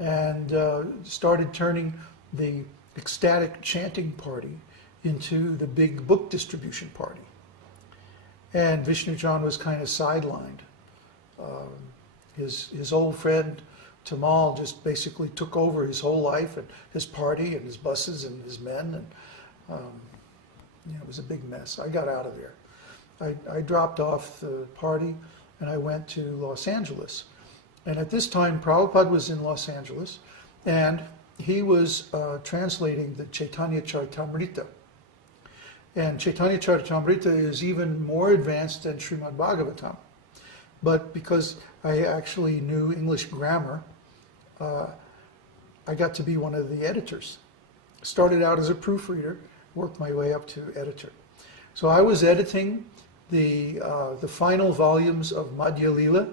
and started turning the ecstatic chanting party into the big book distribution party. And Vishnujan was kind of sidelined. His old friend Tamal just basically took over his whole life and his party and his buses and his men, and it was a big mess. I got out of there. I dropped off the party and I went to Los Angeles. And at this time, Prabhupada was in Los Angeles, and he was translating the Chaitanya Charitamrita. And Chaitanya Charitamrita is even more advanced than Srimad Bhagavatam. But because I actually knew English grammar, I got to be one of the editors. Started out as a proofreader, worked my way up to editor. So I was editing the final volumes of Madhya Lila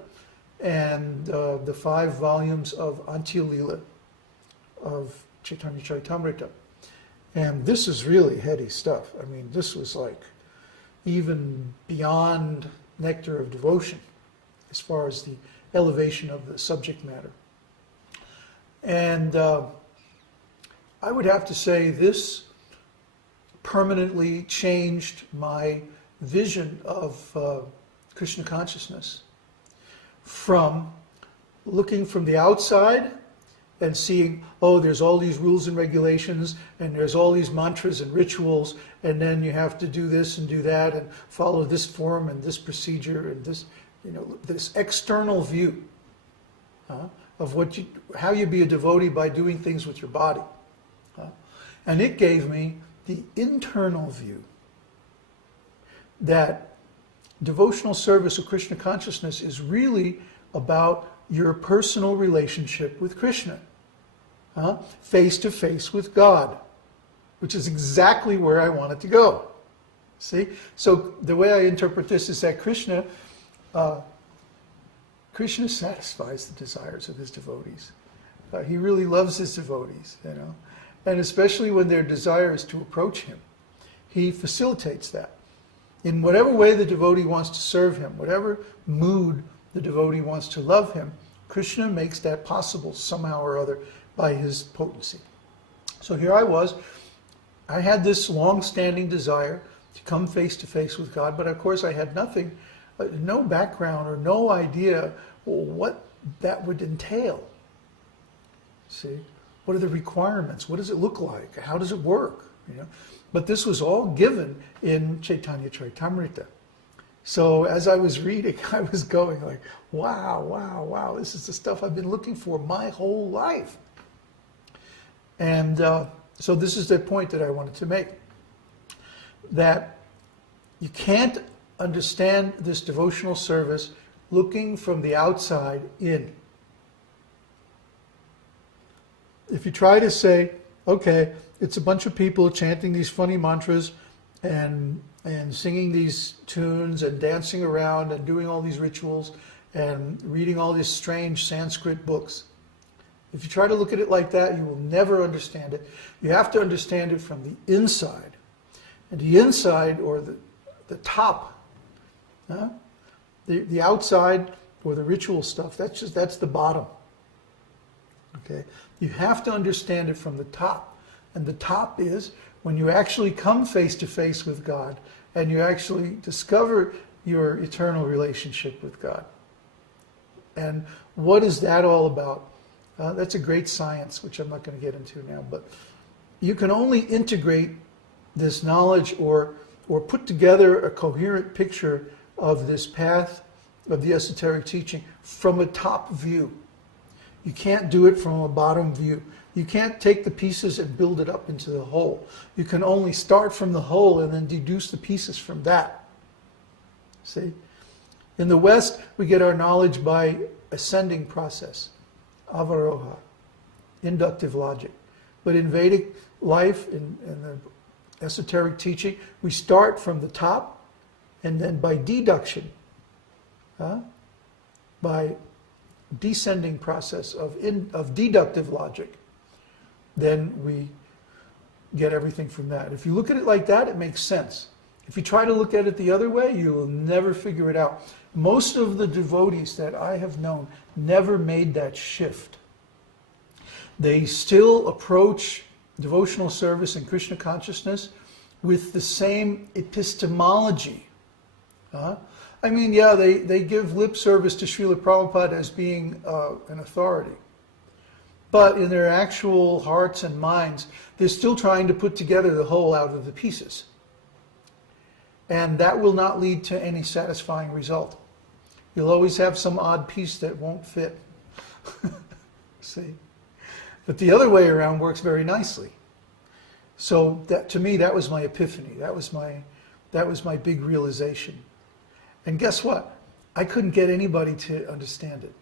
and the 5 volumes of Antya Lila of Chaitanya Charitamrita. And this is really heady stuff. I mean, this was like even beyond nectar of devotion as far as the elevation of the subject matter. And I would have to say this permanently changed my vision of Krishna consciousness from looking from the outside and seeing, oh, there's all these rules and regulations, and there's all these mantras and rituals, and then you have to do this and do that, and follow this form and this procedure and this, this external view of how you be a devotee by doing things with your body. And it gave me the internal view that devotional service of Krishna consciousness is really about your personal relationship with Krishna, face to face with God, which is exactly where I wanted to go. See? So the way I interpret this is that Krishna satisfies the desires of his devotees. He really loves his devotees, and especially when their desire is to approach him, he facilitates that. In whatever way the devotee wants to serve him, whatever mood the devotee wants to love him, Krishna makes that possible somehow or other by his potency. So here I was. I had this long-standing desire to come face to face with God, but of course I had nothing, no background or no idea what that would entail. See? What are the requirements? What does it look like? How does it work? But this was all given in Chaitanya Charitamrita. So as I was reading, I was going like, wow, wow, wow, this is the stuff I've been looking for my whole life. And so this is the point that I wanted to make, that you can't understand this devotional service looking from the outside in. If you try to say, okay, it's a bunch of people chanting these funny mantras and singing these tunes and dancing around and doing all these rituals and reading all these strange Sanskrit books. If you try to look at it like that, you will never understand it. You have to understand it from the inside. And the inside, or the top, the outside or the ritual stuff, that's the bottom. Okay? You have to understand it from the top. And the top is when you actually come face to face with God and you actually discover your eternal relationship with God. And what is that all about? That's a great science, which I'm not going to get into now. But you can only integrate this knowledge or put together a coherent picture of this path of the esoteric teaching from a top view. You can't do it from a bottom view. You can't take the pieces and build it up into the whole. You can only start from the whole and then deduce the pieces from that. See? In the West, we get our knowledge by ascending process, avaroha, inductive logic. But in Vedic life, in the esoteric teaching, we start from the top and then by deduction, by descending process of deductive logic, then we get everything from that. If you look at it like that, it makes sense. If you try to look at it the other way, you will never figure it out. Most of the devotees that I have known never made that shift. They still approach devotional service and Krishna consciousness with the same epistemology. I mean, yeah, they give lip service to Srila Prabhupada as being an authority. But in their actual hearts and minds, they're still trying to put together the whole out of the pieces. And that will not lead to any satisfying result. You'll always have some odd piece that won't fit. See? But the other way around works very nicely. So that, to me, that was my epiphany. That was my big realization. And guess what? I couldn't get anybody to understand it.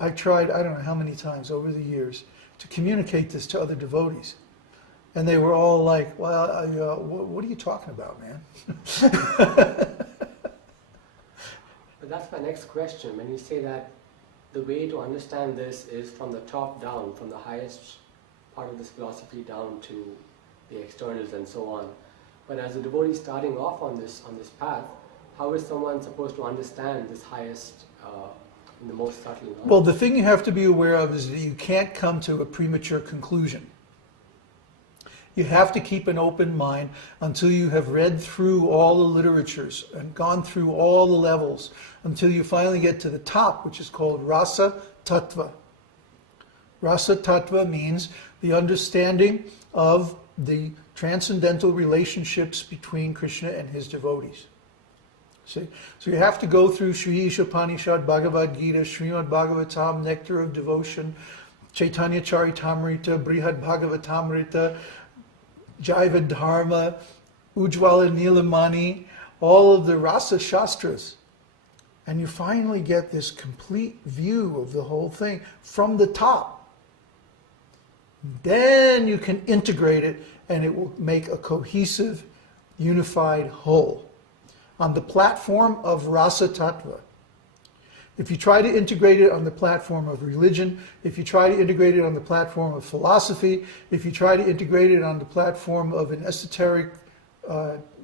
I tried, I don't know how many times over the years, to communicate this to other devotees. And they were all like, well, what are you talking about, man? But that's my next question. When you say that the way to understand this is from the top down, from the highest part of this philosophy down to the externals and so on. But as a devotee starting off on this path, how is someone supposed to understand this highest in the most subtle knowledge? Well, the thing you have to be aware of is that you can't come to a premature conclusion. You have to keep an open mind until you have read through all the literatures and gone through all the levels until you finally get to the top, which is called Rasa Tattva. Rasa Tattva means the understanding of the transcendental relationships between Krishna and his devotees. See? So you have to go through Sri Ishopanishad, Bhagavad Gita, Srimad Bhagavatam, Nectar of Devotion, Chaitanya Charitamrita, Brihad Bhagavatamrita, Jaiva Dharma, Ujjvala Nilamani, all of the Rasa Shastras. And you finally get this complete view of the whole thing from the top. Then you can integrate it and it will make a cohesive, unified whole on the platform of Rasa Tattva. If you try to integrate it on the platform of religion, if you try to integrate it on the platform of philosophy, if you try to integrate it on the platform of an esoteric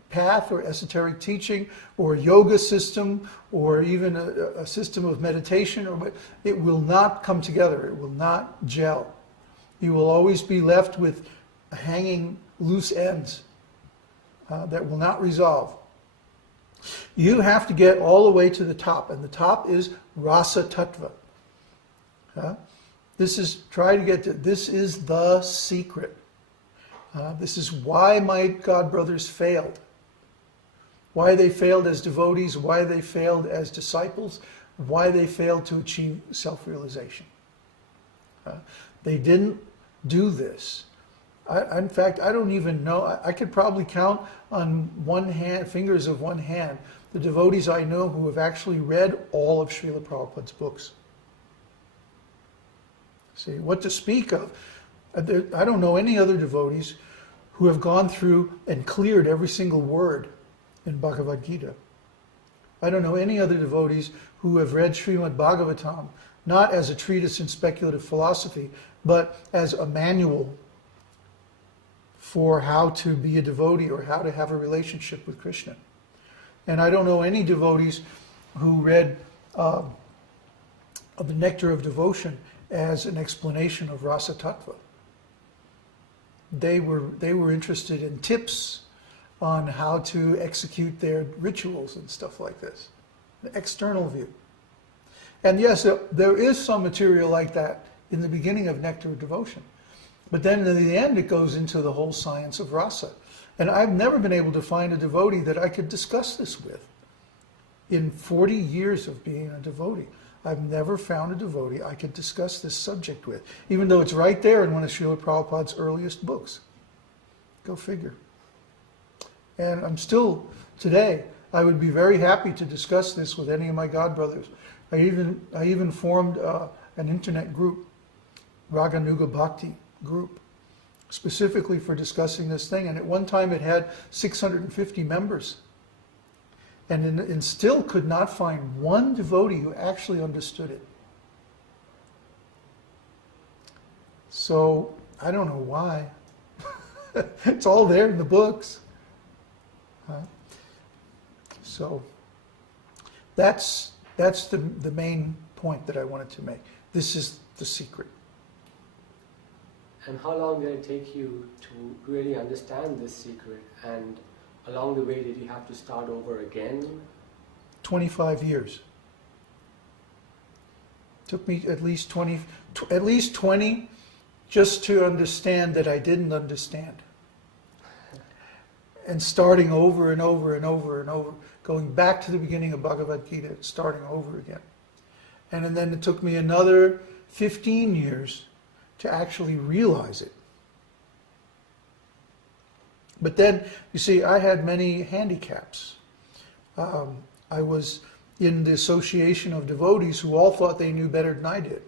path or esoteric teaching or a yoga system or even a system of meditation, it will not come together. It will not gel. You will always be left with hanging loose ends that will not resolve. You have to get all the way to the top, and the top is Rasa Tattva. This is the secret. This is why my God brothers failed. Why they failed as devotees, why they failed as disciples, why they failed to achieve self-realization. They didn't do this. In fact, I don't even know. I could probably count on fingers of one hand, the devotees I know who have actually read all of Srila Prabhupada's books. See, what to speak of? I don't know any other devotees who have gone through and cleared every single word in Bhagavad Gita. I don't know any other devotees who have read Srimad Bhagavatam, not as a treatise in speculative philosophy, but as a manual for how to be a devotee or how to have a relationship with Krishna. And I don't know any devotees who read the Nectar of Devotion as an explanation of Rasa Tattva. They were interested in tips on how to execute their rituals and stuff like this. The external view. And yes, there is some material like that in the beginning of Nectar of Devotion. But then in the end, it goes into the whole science of rasa. And I've never been able to find a devotee that I could discuss this with. In 40 years of being a devotee, I've never found a devotee I could discuss this subject with, even though it's right there in one of Srila Prabhupada's earliest books. Go figure. And I'm still, today, I would be very happy to discuss this with any of my God brothers. I even formed an internet group, Raganuga Bhakti group, specifically for discussing this thing. And at one time it had 650 members. And still could not find one devotee who actually understood it. So, I don't know why. It's all there in the books. So, that's the main point that I wanted to make. This is the secret. And how long did it take you to really understand this secret? And along the way, did you have to start over again? 25 years. Took me at least 20 just to understand that I didn't understand. And starting over and over and over and over, going back to the beginning of Bhagavad Gita, starting over again. And then it took me another 15 years to actually realize it. But then, you see, I had many handicaps. I was in the association of devotees who all thought they knew better than I did.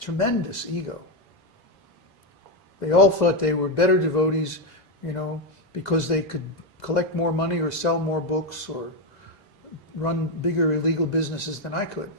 Tremendous ego. They all thought they were better devotees, because they could collect more money or sell more books or run bigger illegal businesses than I could.